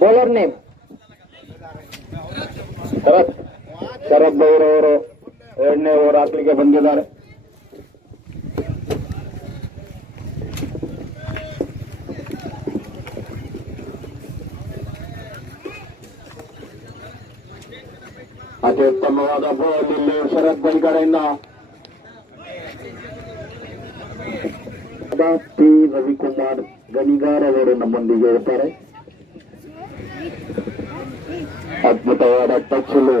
Bowler name ಶರತ್ ಬೈರವರು ಎರಡನೇ over ಹಾಕಲಿಕ್ಕೆ ಬಂದಿದ್ದಾರೆ. ಅತಿ ಉತ್ತಮವಾದ ಬಾಲ್ ಇಲ್ಲಿ ಶರತ್ ಬೈ ಕಡೆಯಿಂದ. ಪಿ ರವಿಕುಮಾರ್ ಗಣಿಗಾರ್ ಅವರು ನಮ್ಮೊಂದಿಗೆ ಇರ್ತಾರೆ. ಅದ್ಭುತವಾದ ಟಚ್ಲು,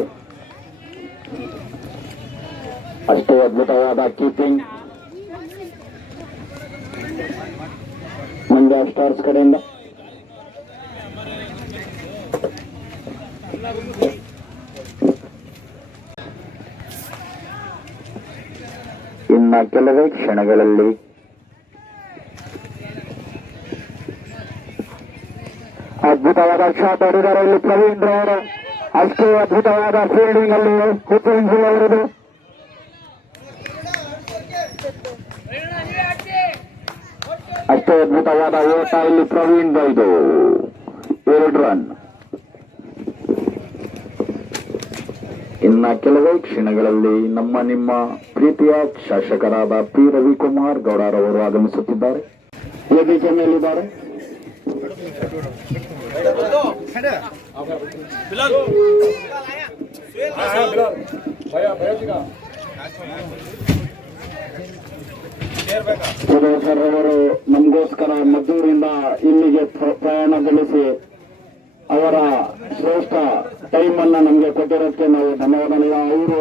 ಅಷ್ಟೇ ಅದ್ಭುತವಾದ ಕೀಪಿಂಗ್ ಮಂಡ್ಯ ಸ್ಟಾರ್ಸ್ ಕಡೆಯಿಂದ. ಇನ್ನ ಕೆಲವೇ ಕ್ಷಣಗಳಲ್ಲಿ ಅದ್ಭುತವಾದ ಶಾಟ್ ಹೊಡೆದರೆ ಇಲ್ಲಿ ಪ್ರವೀಣ್ ರವರು. ಅಷ್ಟೇ ಅದ್ಭುತವಾದ ಫೀಲ್ಡಿಂಗ್ ಅಲ್ಲಿ ಹುಸೇನ್ ಜಿಲ್ ಅವರದು. ಅಷ್ಟೇ ಅದ್ಭುತವಾದ ಓಟ ಇಲ್ಲಿ ಪ್ರವೀಣ್ ಬೈದು 2 ರನ್. ಇನ್ನ ಕೆಲವೇ ಕ್ಷಣಗಳಲ್ಲಿ ನಿಮ್ಮ ಪ್ರೀತಿಯ ಶಾಸಕರಾದ ಪಿ ರವಿಕುಮಾರ್ ಗೌಡರವರು ಆಗಮಿಸುತ್ತಿದ್ದಾರೆ. ವೇದಿಕೆ ಮೇಲಿದ್ದಾರೆ. ಸುರೇಶರ್ ಅವರು ನಮಗೋಸ್ಕರ ಮದ್ದೂರಿಂದ ಇಲ್ಲಿಗೆ ಪ್ರಯಾಣ ಬೆಳೆಸಿ ಅವರ ಶ್ರೇಷ್ಠ ಟೈಮ್ ಅನ್ನ ನಮಗೆ ಕೊಟ್ಟಿರೋದಕ್ಕೆ ನಾವು ಧನ್ಯವಾದ. ಅವರು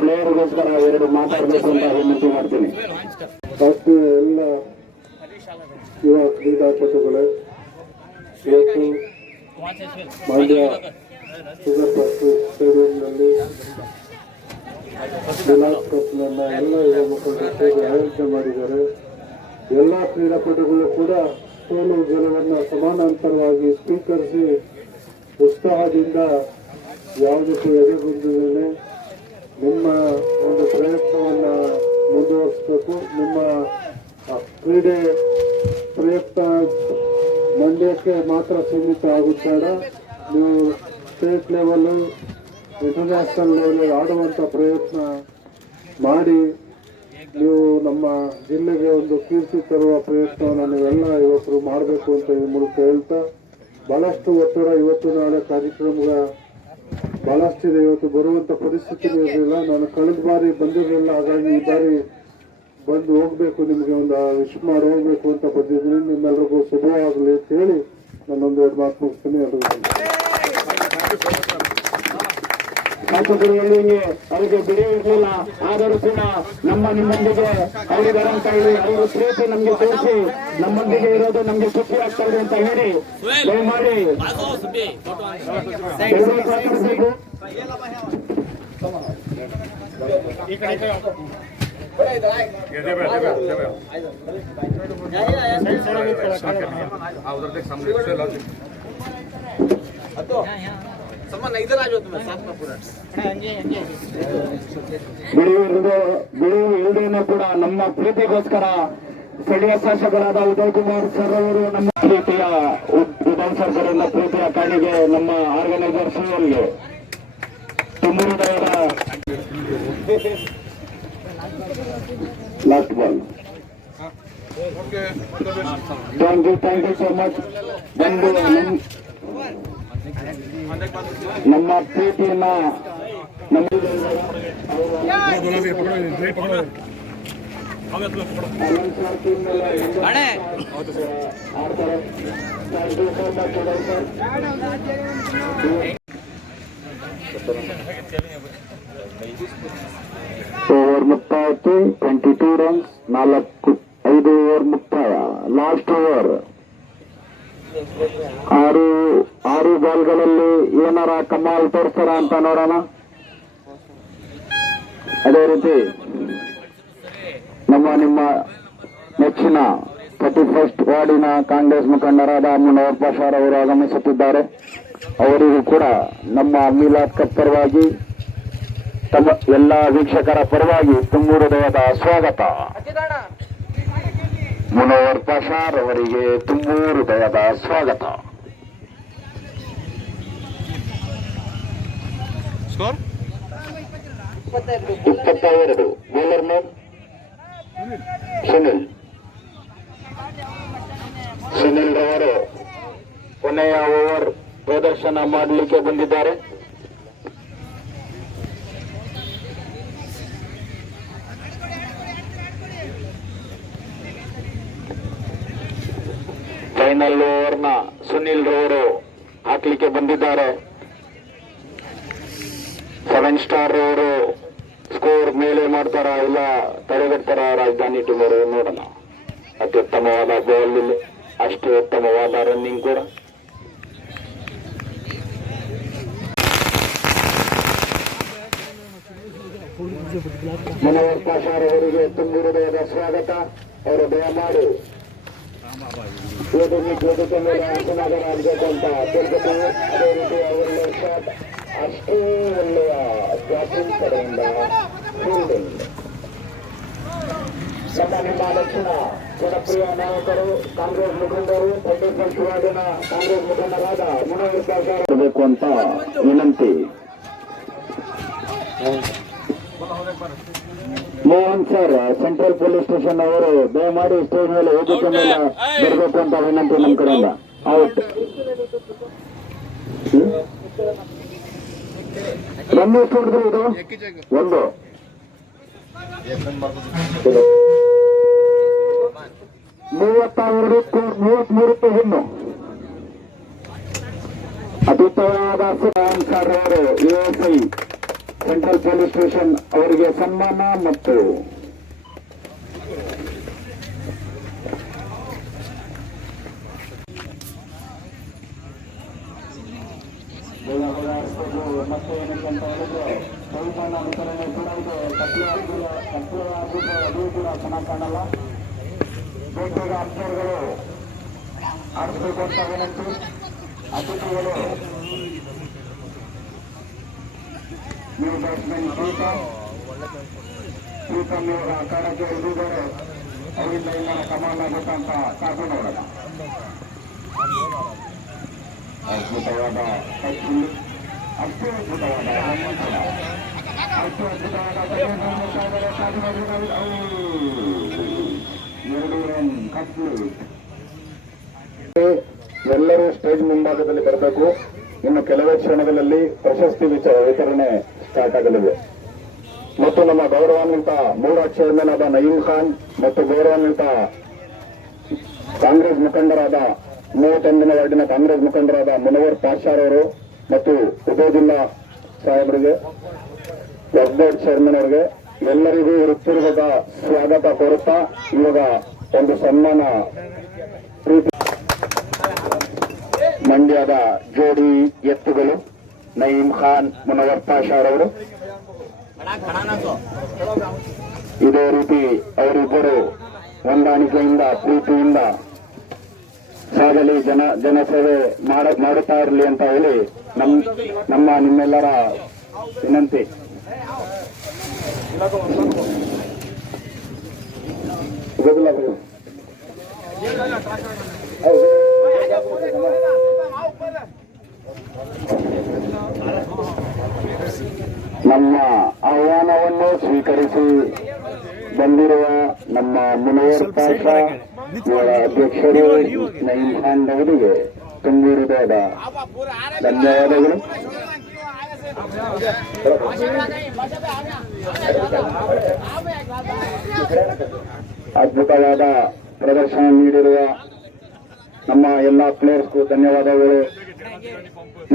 ಪ್ಲೇಯರ್ಗೋಸ್ಕರ 2 ಮಾತಾಡಬೇಕು ಅಂತ ವಿನಂತಿ ಮಾಡ್ತೀನಿ. ಎಲ್ಲ ಯುವ ಕ್ರೀಡಾಪಟುಗಳೇ, ಇವತ್ತು ಮಂಡ್ಯ ಶುಗರ್ ಫ್ಯಾಕ್ಟರಿ ಸ್ಟೇಡಿಯಂನಲ್ಲಿ ಮಿಲಾದ್ ಕಪ್ನ ಎಲ್ಲ ಯುವ ಮುಖಂಡರು ಆಯೋಜನೆ ಮಾಡಿದ್ದಾರೆ. ಎಲ್ಲ ಕ್ರೀಡಾಪಟುಗಳು ಕೂಡ ಸೋಲು ಗೆಲುವನ್ನು ಸಮಾನಾಂತರವಾಗಿ ಸ್ವೀಕರಿಸಿ ಉತ್ಸಾಹದಿಂದ ಯಾವುದಕ್ಕೂ ಎದೆಗುಂದಿದ್ದೇನೆ. ನಿಮ್ಮ ಒಂದು ಪ್ರಯತ್ನವನ್ನು ಮುಂದುವರಿಸಬೇಕು. ನಿಮ್ಮ ಕ್ರೀಡೆ ಪ್ರಯತ್ನ ಮಂಡ್ಯಕ್ಕೆ ಮಾತ್ರ ಸೀಮಿತ ಆಗುತ್ತಾಡ. ನೀವು ಸ್ಟೇಟ್ ಲೆವೆಲ್, ಇಂಟರ್ನ್ಯಾಷನಲ್ ಲೆವೆಲ್ ಆಡುವಂಥ ಪ್ರಯತ್ನ ಮಾಡಿ ನೀವು ನಮ್ಮ ಜಿಲ್ಲೆಗೆ ಒಂದು ಕೀರ್ತಿ ತರುವ ಪ್ರಯತ್ನವನ್ನು ನೀವೆಲ್ಲ ಯುವಕರು ಮಾಡಬೇಕು ಅಂತ ಈ ಮೂಲಕ ಹೇಳ್ತಾ, ಬಹಳಷ್ಟು ಒತ್ತಡ ಇವತ್ತು ನಾಳೆ ಕಾರ್ಯಕ್ರಮಗಳ ಬಹಳಷ್ಟಿದೆ. ಇವತ್ತು ಬರುವಂಥ ಪರಿಸ್ಥಿತಿ ಇರಲಿಲ್ಲ. ನಾನು ಕಳೆದ ಬಾರಿ ಬಂದಿರಲಿಲ್ಲ, ಹಾಗಾಗಿ ಈ ಬಾರಿ ಬಂದು ಹೋಗ್ಬೇಕು, ನಿಮಗೆ ಒಂದು ವಿಶ್ ಮಾಡಿ ಹೋಗ್ಬೇಕು ಅಂತ ಬಂದಿದ್ದೀನಿ. ನಿಮ್ಮೆಲ್ಲರಿಗೂ ಶುಭವಾಗಲಿ ಅಂತ ಹೇಳಿ ನಾನೊಂದು 2 ಮಾತು ಮುಗಿಸ್ತೀನಿ. ಶಾಸಕರಿಗೆ ಅವರಿಗೆ ಬಿಡಿ ಇರಲಿಲ್ಲ, ಆದರೂ ಕೂಡ ನಿಮ್ಮೊಂದಿಗೆ ಅವರಿದ್ದಾರೆ ಅಂತ ಹೇಳಿ ಅವರು ಪ್ರೀತಿ ನಮ್ಗೆ ತೋರಿಸಿ ನಮ್ಮೊಂದಿಗೆ ಇರೋದು ನಮ್ಗೆ ಖುಷಿ ಆಗ್ತಾ ಇದೆ ಅಂತ ಹೇಳಿ ದಯಮಾಡಿ ಸಹಕರಿಸಬೇಕು. ಬಿಡುವು ಇಲ್ಲದೇನೂ ಕೂಡ ನಮ್ಮ ಪ್ರೀತಿಗೋಸ್ಕರ ಸ್ಥಳೀಯ ಶಾಸಕರಾದ ಉದಯ್ ಕುಮಾರ್ ಸರ್ ಅವರು ನಮ್ಮ ಪ್ರೀತಿಯ ಉದಯ್ ಸರ್ ಕಡೆಯಿಂದ ಪ್ರೀತಿಯ ಕಾಣಿಗೆ ನಮ್ಮ ಆರ್ಗನೈಸರ್ ಸಿಎಲ್ಗೆ ತುಂಬ last ball. Thank you so much. ನಮ್ಮ ಪ್ರೀತಿಯನ್ನ ಓವರ್ ಮುಕ್ತಾಯಕ್ಕೆ 22 ರನ್ಸ್, 5 ಓವರ್ ಮುಕ್ತಾಯ. ಲಾಸ್ಟ್ ಓವರ್ 6 ಬಾಲ್ಗಳಲ್ಲಿ ಏನಾರ ಕಮಾಲ್ ತೋರಿಸ್ತಾರ ಅಂತ ನೋಡೋಣ. ಅದೇ ರೀತಿ ನಿಮ್ಮ ನೆಚ್ಚಿನ 31st ವಾರ್ಡಿನ ಕಾಂಗ್ರೆಸ್ ಮುಖಂಡರಾದ ಮುನವರ್ ಪಾಷಾರ್ ಅವರು ಆಗಮಿಸುತ್ತಿದ್ದಾರೆ. ಅವರಿಗೂ ಕೂಡ ನಮ್ಮ ಮಿಲಾದ್ ಕಪ್ ಪರವಾಗಿ ತಮ್ಮ ಎಲ್ಲ ವೀಕ್ಷಕರ ಪರವಾಗಿ ತುಂಬು ಹೃದಯದ ಸ್ವಾಗತ. ಮುನವರ್ ಪಾಷಾರ್ ಅವರಿಗೆ ತುಂಬು ಹೃದಯದ ಸ್ವಾಗತ. ಸ್ಕೋರ್ 22 ಬೌಲರ್ ನೇಮ್ ಸುನಿಲ್ ರವರು ಕೊನೆಯ ಓವರ್ ಪ್ರದರ್ಶನ ಮಾಡಲಿಕ್ಕೆ ಬಂದಿದ್ದಾರೆ. ಫೈನಲ್ ಓವರ್ನ ಸುನಿಲ್ ರವರು ಹಾಕ್ಲಿಕ್ಕೆ ಬಂದಿದ್ದಾರೆ. 7 ಸ್ಟಾರ್ ಅವರು ಸ್ಕೋರ್ ಮೇಲೆ ಮಾಡ್ತಾರ ಇಲ್ಲ ತಡೆಗಟ್ತಾರ ರಾಜಧಾನಿ ಟೀಮ್ ಅವರು ನೋಡೋಣ. ಅತ್ಯುತ್ತಮವಾದ ಬಾಲ್, ಅಷ್ಟೇ ಉತ್ತಮವಾದ ರನ್ನಿಂಗ್ ಕೂಡ. ಮುನವರ್ ಪಾಷಾರ್ ಅವರಿಗೆ ತುಂಬು ಹೃದಯದ ಸ್ವಾಗತ. ಅವರು ದಯಮಾಡಿ ವೇದಿಕೆ ಮೇಲೆ ಆಸನಾಗರಾಗಬೇಕಂತ ತಿರುಗುತ್ತಾರೆ. ಅದೇ ರೀತಿ ಒಳ್ಳೆಯ ಶಾಟ್, ಅಷ್ಟೇ ಒಳ್ಳೆಯ ಬ್ಯಾಟಿಂಗ್ ಕಡೆಯಿಂದ ಫೀಲ್ಡಿಂಗ್. ನಮ್ಮ ನಿಮ್ಮ ದಕ್ಷಿಣ ಜನಪ್ರಿಯ ನಾಯಕರು, ಕಾಂಗ್ರೆಸ್ ಮುಖಂಡರು, ಪಂಡಿತ್ ಶಿವಾಜನ ಕಾಂಗ್ರೆಸ್ ಮುಖಂಡರಾದ ಮುನವರ್ ಪಾಷಾರ್ ಬೇಕು ಅಂತ ವಿನಂತಿ. Mohan sir, central police station ಅವರು ದಯಮಾಡಿ ಸ್ಟೇಜ್ ಮೇಲೆ ವೇದಿಕೆ ಮೇಲೆ ಬರಬೇಕು ಅಂತ ವಿನಂತಿ ನಮ್ಮ ಕಡೆಯಿಂದ. ಔಟ್. ರನ್ ಎಷ್ಟು ಹೊಡೆದ್ರು ಇದು? 1. 33 ಇನ್ನು ಅತ್ಯುತ್ತಮವಾದ ಮೋಹನ್ ಸರ್ ಅವರು ASI ಸೆಂಟ್ರಲ್ ಪೊಲೀಸ್ ಸ್ಟೇಷನ್ ಅವರಿಗೆ ಸನ್ಮಾನ ಮತ್ತು ಮತ್ತೆ ಏನಂತ ಹೇಳಿದ್ರೆ ಬಹುಮಾನ ವಿತರಣೆ ಕೂಡ ಇದೆ. ಅದು ಕೂಡ ಚೆನ್ನಾಗಿ ಕಾಣಲ್ಲ. ಬೇಗ ಅಕ್ಷರಗಳು ಆಡಿಸ್ಬೇಕು ಅಂತ ವಿನಂತಿ. ಅತಿಥಿಗಳು ನ್ಯೂ ಬ್ಯಾಟ್ಸ್ಮನ್ ಪ್ರೀತಮ್ ಇವರ ಅಖಾಡಕ್ಕೆ ಇಳಿದಿದ್ದಾರೆ. ಅವರಿಂದ ಇನ್ನೂ ಕಮಾಲ್ ಆಗುತ್ತಂತ ಕಾದು ನೋಡೋಣ. ಅದ್ಭುತವಾದ ಅಷ್ಟೇ ಅದ್ಭುತವಾದ ಅಷ್ಟು ಅದ್ಭುತವಾದ 2 ರನ್ ಕಂಪ್ಲೀಟ್. ಎಲ್ಲರೂ ಸ್ಟೇಜ್ ಮುಂಭಾಗದಲ್ಲಿ ಬರಬೇಕು. ಇನ್ನು ಕೆಲವೇ ಕ್ಷಣಗಳಲ್ಲಿ ಪ್ರಶಸ್ತಿ ವಿತರಣೆ ಸ್ಟಾರ್ಟ್ ಆಗಲಿದೆ. ಮತ್ತು ನಮ್ಮ ಗೌರವಾನ್ವಿತ 3 ಚೇರ್ಮನ್ ಆದ ನಯೀಂ ಖಾನ್ ಮತ್ತು ಗೌರವಾನ್ವಿತ ಕಾಂಗ್ರೆಸ್ ಮುಖಂಡರಾದ 31ನೇ ವಾರ್ಡಿನ ಕಾಂಗ್ರೆಸ್ ಮುಖಂಡರಾದ ಮುನವರ್ ಪಾಷಾರ್ ಅವರು ಮತ್ತು ಉಪಜಿಲ್ಲಾ ಸಾಹೇಬರಿಗೆ, ವಕ್ಫ್ ಬೋರ್ಡ್ ಚೇರ್ಮನ್ ಅವರಿಗೆ ಎಲ್ಲರಿಗೂ ಹೃತ್ಪೂರ್ವಕ ಸ್ವಾಗತ ಕೋರುತ್ತಾ ಇವಾಗ ಒಂದು ಸನ್ಮಾನ. ಮಂಡ್ಯದ ಜೋಡಿ ಎತ್ತುಗಳು ನಯೀಂ ಖಾನ್, ಮುನವರ್ ಪಾಷಾರ್ ಅವರು. ಇದೇ ರೀತಿ ಅವರಿಬ್ಬರು ಹೊಂದಾಣಿಕೆಯಿಂದ ಪ್ರೀತಿಯಿಂದ ಸಾಗಲಿ, ಜನಸೇವೆ ಮಾಡುತ್ತಾ ಇರಲಿ ಅಂತ ಹೇಳಿ ನಿಮ್ಮೆಲ್ಲರ ವಿನಂತಿ. ನಮ್ಮ ಆಹ್ವಾನವನ್ನು ಸ್ವೀಕರಿಸಿ ಬಂದಿರುವ ನಮ್ಮ ಮುನವರ್ ಪಾಷಾರ್ ಇವರ ಅಧ್ಯಕ್ಷರು ನಯೀಂ ಖಾನ್ ಅವರಿಗೆ ತುಂಬು ಹೃದಯದ ಧನ್ಯವಾದಗಳು. ಅದ್ಭುತವಾದ ಪ್ರದರ್ಶನ ನೀಡಿರುವ ನಮ್ಮ ಎಲ್ಲ ಪ್ಲೇಯರ್ಸ್ಗೂ ಧನ್ಯವಾದಗಳು.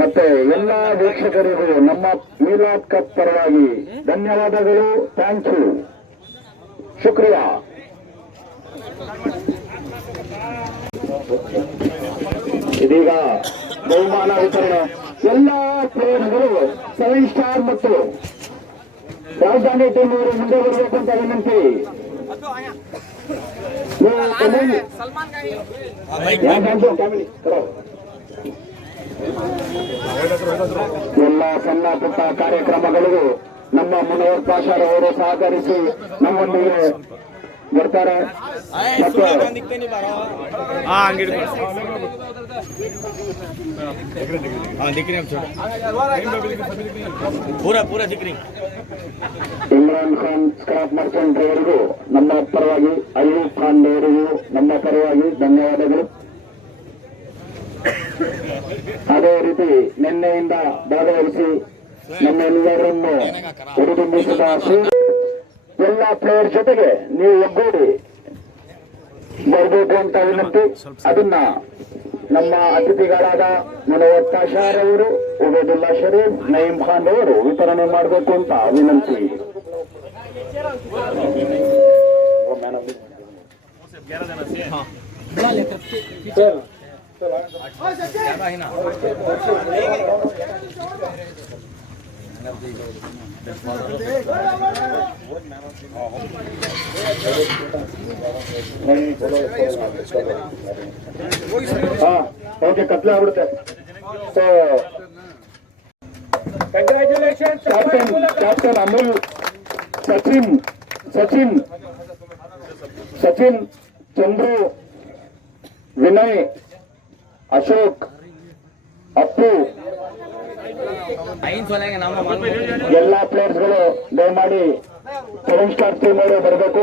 ಮತ್ತೆ ಎಲ್ಲ ವೀಕ್ಷಕರಿಗೂ ನಮ್ಮ ಮೀಲಾದ್ ಕಪ್ ಪರವಾಗಿ ಧನ್ಯವಾದಗಳು. ಥ್ಯಾಂಕ್ ಯು, ಶುಕ್ರಿಯಾ. ಇದೀಗ ಬಹುಮಾನ ವಿತರಣೆ. ಎಲ್ಲ ಪ್ಲೇಯರ್ಗಳು 7 ಸ್ಟಾರ್ ಮತ್ತು ರಾಜಧಾನಿ ಟೀಮ್ ಅವರು ಮುಂದೆ ಬರಬೇಕು ಅಂತ ವಿನಂತಿ. ಎಲ್ಲ ಸಣ್ಣ ಪುಟ್ಟ ಕಾರ್ಯಕ್ರಮಗಳಿಗೂ ನಮ್ಮ ಮನೋಹರ್ ಪಾಷಾರ್ ಅವರು ಸಹಕರಿಸಿ ನಮ್ಮೊಂದಿಗೆ ಬರ್ತಾರೆ. ಮತ್ತು ಇಮ್ರಾನ್ ಖಾನ್ ಸ್ಕ್ರಾಪ್ ಮರ್ಚೆಂಟ್ ಅವರಿಗೂ ನಮ್ಮ ಪರವಾಗಿ, ಅಯ್ಯೂಬ್ ಖಾನ್ ಅವರಿಗೂ ನಮ್ಮ ಪರವಾಗಿ ಧನ್ಯವಾದಗಳು. ಅದೇ ರೀತಿ ನಿನ್ನೆಯಿಂದ ಭಾಗವಹಿಸಿ ನಮ್ಮೆಲ್ಲರನ್ನು ಹುರಿದುಂಬಿಸಿದ ಎಲ್ಲ ಪ್ಲೇಯರ್ ಜೊತೆಗೆ ನೀವು ಒಗ್ಗೂಡಿ ಬರಬೇಕು ಅಂತ ವಿನಂತಿ. ಅದನ್ನ ನಮ್ಮ ಅತಿಥಿಗಳಾದ ಮನೋಹರ್ ಪಾಷಾರ್ ಅವರು, ಉಬೇದುಲ್ಲಾ ಶರೀಫ್, ನಯೀಂ ಖಾನ್ ಅವರು ವಿತರಣೆ ಮಾಡಬೇಕು ಅಂತ ವಿನಂತಿ. ಓಕೆ, ಕತ್ಲೆ ಆಗ್ಬಿಡುತ್ತೆ. ಸೊ ಕ್ಯಾಪ್ಟನ್ ಅಮುಲ್, ಸಚಿನ್, ಚಂದ್ರು, ವಿನಯ್, ಅಶೋಕ್, ಅಪ್ಪು, ಎಲ್ಲಾ ಪ್ಲೇಯರ್ಸ್ಗಳು ದಯಮಾಡಿ 7 ಸ್ಟಾರ್ ಟೀಮ್ ಅವರು ಬರಬೇಕು.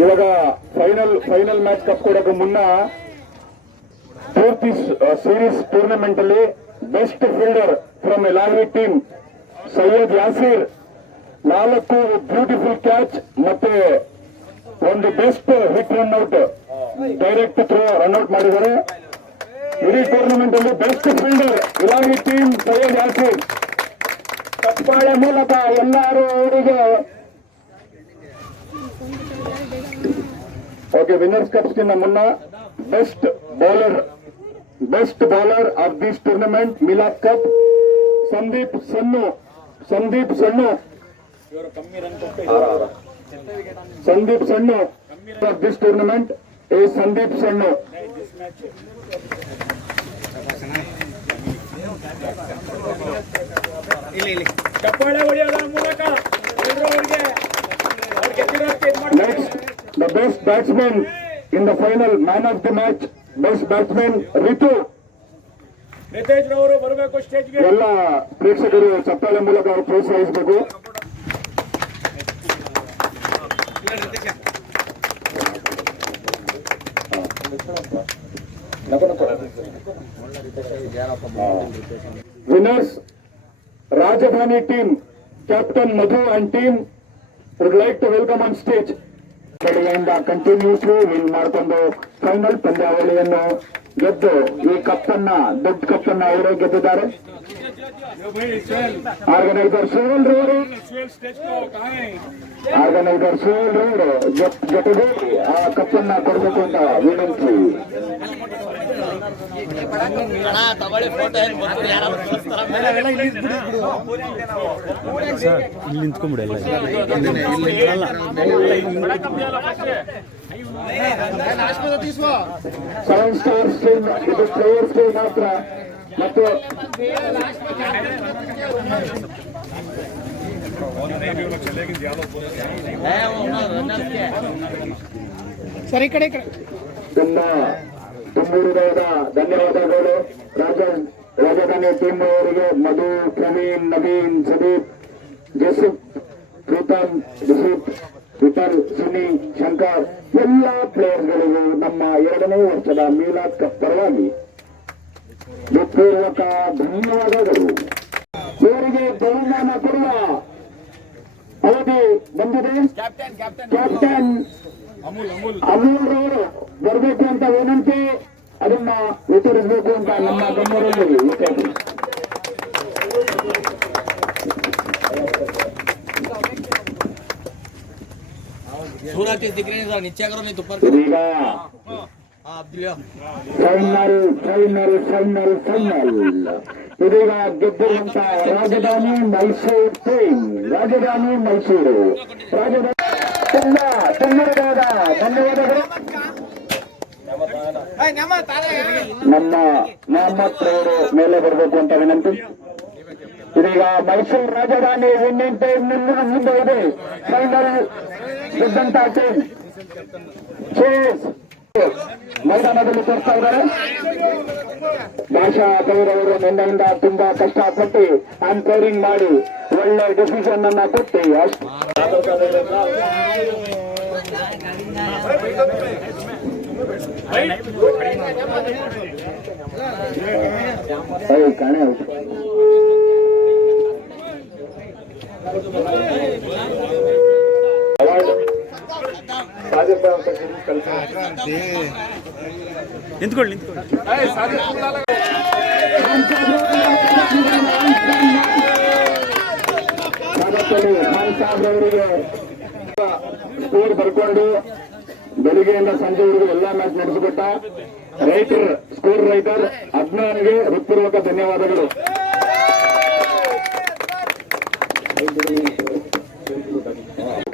ಇವಾಗ ಫೈನಲ್ ಮ್ಯಾಚ್ ಕಪ್ ಕೊಡೋಕೆ ಮುನ್ನ ಪೂರ್ತಿ ಸೀರೀಸ್ ಟೂರ್ನಮೆಂಟ್ ಅಲ್ಲಿ best fielder from Elavi team Syed Yasir 4 beautiful catch ಮತ್ತೆ ಒಂದು best hit run out, direct throw run out ಮಾಡಿದ್ದಾರೆ. ಇಡೀ ಟೂರ್ನಮೆಂಟ್ ಅಲ್ಲಿ best fielder Elavi team Syed Yasir. ತಪ್ಪಾಳೆ ಮೂಲಕ ಎಲ್ಲರೂ ಅವರಿಗೆ ಓಕೆ. ವಿನ್ನರ್ಸ್ ಕಪ್ಸ್ಗಿಂತ ಮುನ್ನ best bowler of this tournament Milad cup Sandeep Sannu of this tournament is Sandeep Sannu. Next, the best batsman in the final, man of the match, best batsman Ritu. ಎಲ್ಲ ಪ್ರೇಕ್ಷಕರು ಚಪ್ಪಾಳೆ ಮೂಲಕ ಅವರು ಪ್ರೋತ್ಸಾಹಿಸಬೇಕು. Winners, Rajdhani team, Captain Madhu and team would like to welcome on stage. ಕಡೆಯಿಂದ continuously win ಮಾಡಿಕೊಂಡು final ಪಂದ್ಯಾವಳಿಯನ್ನು ಗೆದ್ದು ಈ ಕಪ್ಪನ್ನ, ದೊಡ್ಡ ಕಪ್ಪನ್ನ ಅವರೇ ಗೆದ್ದಿದ್ದಾರೆ. ಆರ್ಗನೈಸರ್ ಸುಹೇಲ್ ರವರು ಜೊತೆಗೆ ಆ ಕಪ್ಪನ್ನ ಕೊಡಬೇಕು ಅಂತ ವಿನಂತಿ. ಇಲ್ಲಿ ನಿಂತ್ಕೊಂಡ್ಬಿಡಲ್ಲ. 7 ಸ್ಟಾರ್ ಟೀಮ್ ಇದು ಪ್ಲೇಯರ್ಸ್ ಡೇ ಮಾತ್ರ. ಮತ್ತು ತುಂಬ ಹೃದಯದ ಧನ್ಯವಾದಗಳು ರಾಜಧಾನಿ ಟೀಮ್ ಅವರಿಗೆ. ಮಧು, ಪ್ರವೀಣ್, ನವೀನ್, ಸದೀಪ್, ಜಸೀಫ್, ಪ್ರೀತಮ್, ವಿಠಲ್, ಸುನಿ, ಶಂಕರ್ ಎಲ್ಲ ಪ್ಲೇಯರ್ಗಳಿಗೂ ನಮ್ಮ 2ನೇ ವರ್ಷದ ಮೀಲಾದ್ ಕಪ್ ಪರವಾಗಿ ಹೃತ್ಪೂರ್ವಕ ಧನ್ಯವಾದಗಳು. ಇವರಿಗೆ ಬಹುಮಾನ ಕೊಡುವ ಅವಧಿ ಬಂದಿದೆ. ಕ್ಯಾಪ್ಟನ್ ಅಮೂಲ್ ರವರು ಬರಬೇಕು ಅಂತ ವಿನಂತಿ. ಅದನ್ನ ವಿತರಿಸಬೇಕು ಅಂತ ನಮ್ಮ ಗಣ್ಯರಲ್ಲಿ ಈಗ ಫೈನಲ್ ಇದೀಗ ಗೆದ್ದಿರುವಂತ ರಾಜಧಾನಿ ಮೈಸೂರು ಟೀಮ್, ರಾಜಧಾನಿ ತುಂಬಾ ಧನ್ಯವಾದಗಳು. ನಮ್ಮ ಮೊಹಮ್ಮದ್ ಅವರು ಮೇಲೆ ಬರಬೇಕು ಅಂತ ವಿನಂತಿ. ಇದೀಗ ಮೈಸೂರು ರಾಜಧಾನಿ ವಿನ್ನಿಂಗ್ ಟೈಮ್ ಮುಂದೆ ಇದೆ. ಫೈನಲ್ ಗೆದ್ದಂತ ಟೀಮ್ ಮೈದಾನದಲ್ಲಿ ತೋರಿಸ್ತಾ ಇದ್ದಾರೆ. ಭಾಷಾ ಕವಿರವರು ನಿನ್ನೆಯಿಂದ ತುಂಬಾ ಕಷ್ಟಪಟ್ಟು ಅಂಪೈರಿಂಗ್ ಮಾಡಿ ಒಳ್ಳೆ ಡಿಸಿಷನ್ ಅನ್ನ ಕೊಟ್ಟು ಕಾಣೆ ನಿಂತ್ಕೊಳ್ಳಿ ಖಾನ್ ಸಾಹೇಬ್ ಅವರಿಗೆ ಸ್ಕೋರ್ ಬರ್ಕೊಂಡು ಬೆಳಿಗ್ಗೆಯಿಂದ ಸಂಜೆವರೆಗೂ ಎಲ್ಲಾ ಮ್ಯಾಚ್ ನಡೆಸಿಕೊಟ್ಟ ರೈಟರ್ ಸ್ಕೋರ್ ರೈಟರ್ ಅಜ್ಞಾನಿಗೆ ಹೃತ್ಪೂರ್ವಕ ಧನ್ಯವಾದಗಳು.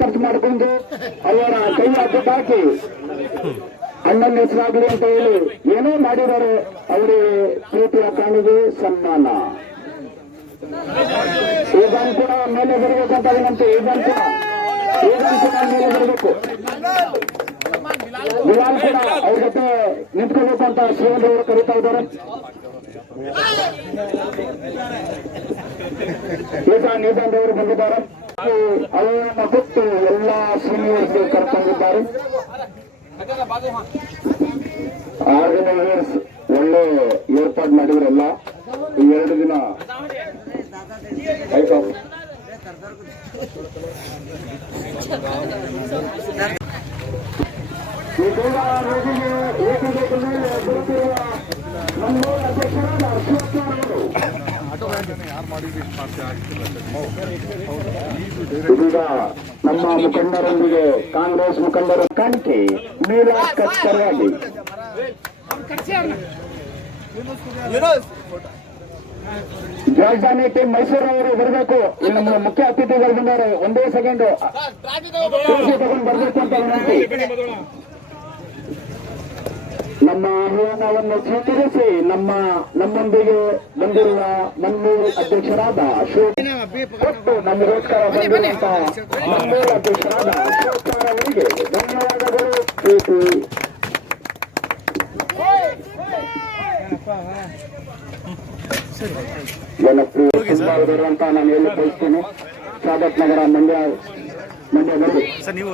ಖರ್ಚು ಮಾಡಿಕೊಂಡು ಅವರ ಕೈ ಹಾಕಿ ಅಣ್ಣನ ಹೆಸರಾಗಲಿ ಅಂತ ಹೇಳಿ ಏನೋ ಮಾಡಿದ್ದಾರೆ. ಅವರಿಗೆ ಪ್ರೀತಿಯ ಕಾಣಿಗೆ ಸನ್ಮಾನ. ಈಗನ್ ಕೂಡ ಮೇಲೆ ಬರಬೇಕಂತ ವಿನಂತಿ. ಈಗನ್ ಕೂಡ ಮೇಲೆ ಬರಬೇಕು. ಬಿಲಾಲ್ ಕೂಡ ಅವ್ರ ಜೊತೆ ನಿಂತ್ಕೋಬೇಕು ಅಂತ ಶಿವನ್ ಅವರು ಕರೀತಾ ಇದ್ದಾರೆ. ನೀಜಾನ್ ಅವರು ಬಂದಿದ್ದಾರೆ. ಅವರನ್ನ ಕೊಟ್ಟು ಎಲ್ಲಾ ಸೀನಿಯರ್ಸ್ ಕರ್ಕೊಂಡಿದ್ದಾರೆ. ಆರ್ಗನೈಸರ್ಸ್ ಒಳ್ಳೆ ಏರ್ಪಾಡು ಮಾಡಿದ್ರಲ್ಲ. ಈ 2 ದಿನ ಇದೀಗ ನಮ್ಮ ಮುಖಂಡರೊಂದಿಗೆ ಕಾಂಗ್ರೆಸ್ ಮುಖಂಡರ ಕಾಣಿಕೆ ಮೀಲಾದ್ ಕರ್ವಾಗಿ ರಾಜಧಾನಿ ಟೀಮ್ ಮೈಸೂರು ಅವರು ಬರಬೇಕು. ಇಲ್ಲಿ ನಮ್ಮ ಮುಖ್ಯ ಅತಿಥಿಗಳು ಬಂದರೆ ಒಂದೇ ಸೆಕೆಂಡ್ ತಗೊಂಡು ಬರಬೇಕು ಅಂತ ವಿನಂತಿ. ನಮ್ಮ ಆಹ್ವಾನವನ್ನು ಸ್ವೀಕರಿಸಿ ನಮ್ಮೊಂದಿಗೆ ಬಂದಿರುವ ಮನ್ನೂರು ಅಧ್ಯಕ್ಷರಾದ ಕೊಟ್ಟು ನಮಗೋಸ್ಕರ ಬಂದಿರುವಂತ ಮನ್ನೂರು ಅಧ್ಯಕ್ಷರಾದ ಅಶೋಕ್ ಅವರಿಗೆ ಧನ್ಯವಾದಗಳು. ಪ್ರೀತಿ ಜನಪ್ರಿಯ ಅಂತ ನಾನು ಹೇಳಿ ಬಯಸ್ತೇನೆ. ಸಾದತ್ ನಗರ ಮಂಡ್ಯದಲ್ಲಿ ಸರ್ ನೀವು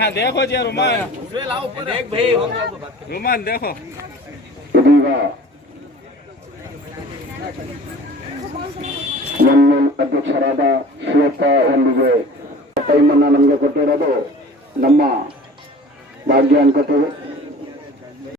हाँ देखो जी रुमान रुमान देखो. ಇದೀಗ ನಮ್ಮ ಅಧ್ಯಕ್ಷರಾದ ಶಿವಪ್ಪ ಒಂದಿಗೆ ಟೈಮನ್ನು ನಮಗೆ ಕೊಟ್ಟಿರೋದು ನಮ್ಮ ಭಾಗ್ಯ ಅನ್ಕೋತೇವೆ.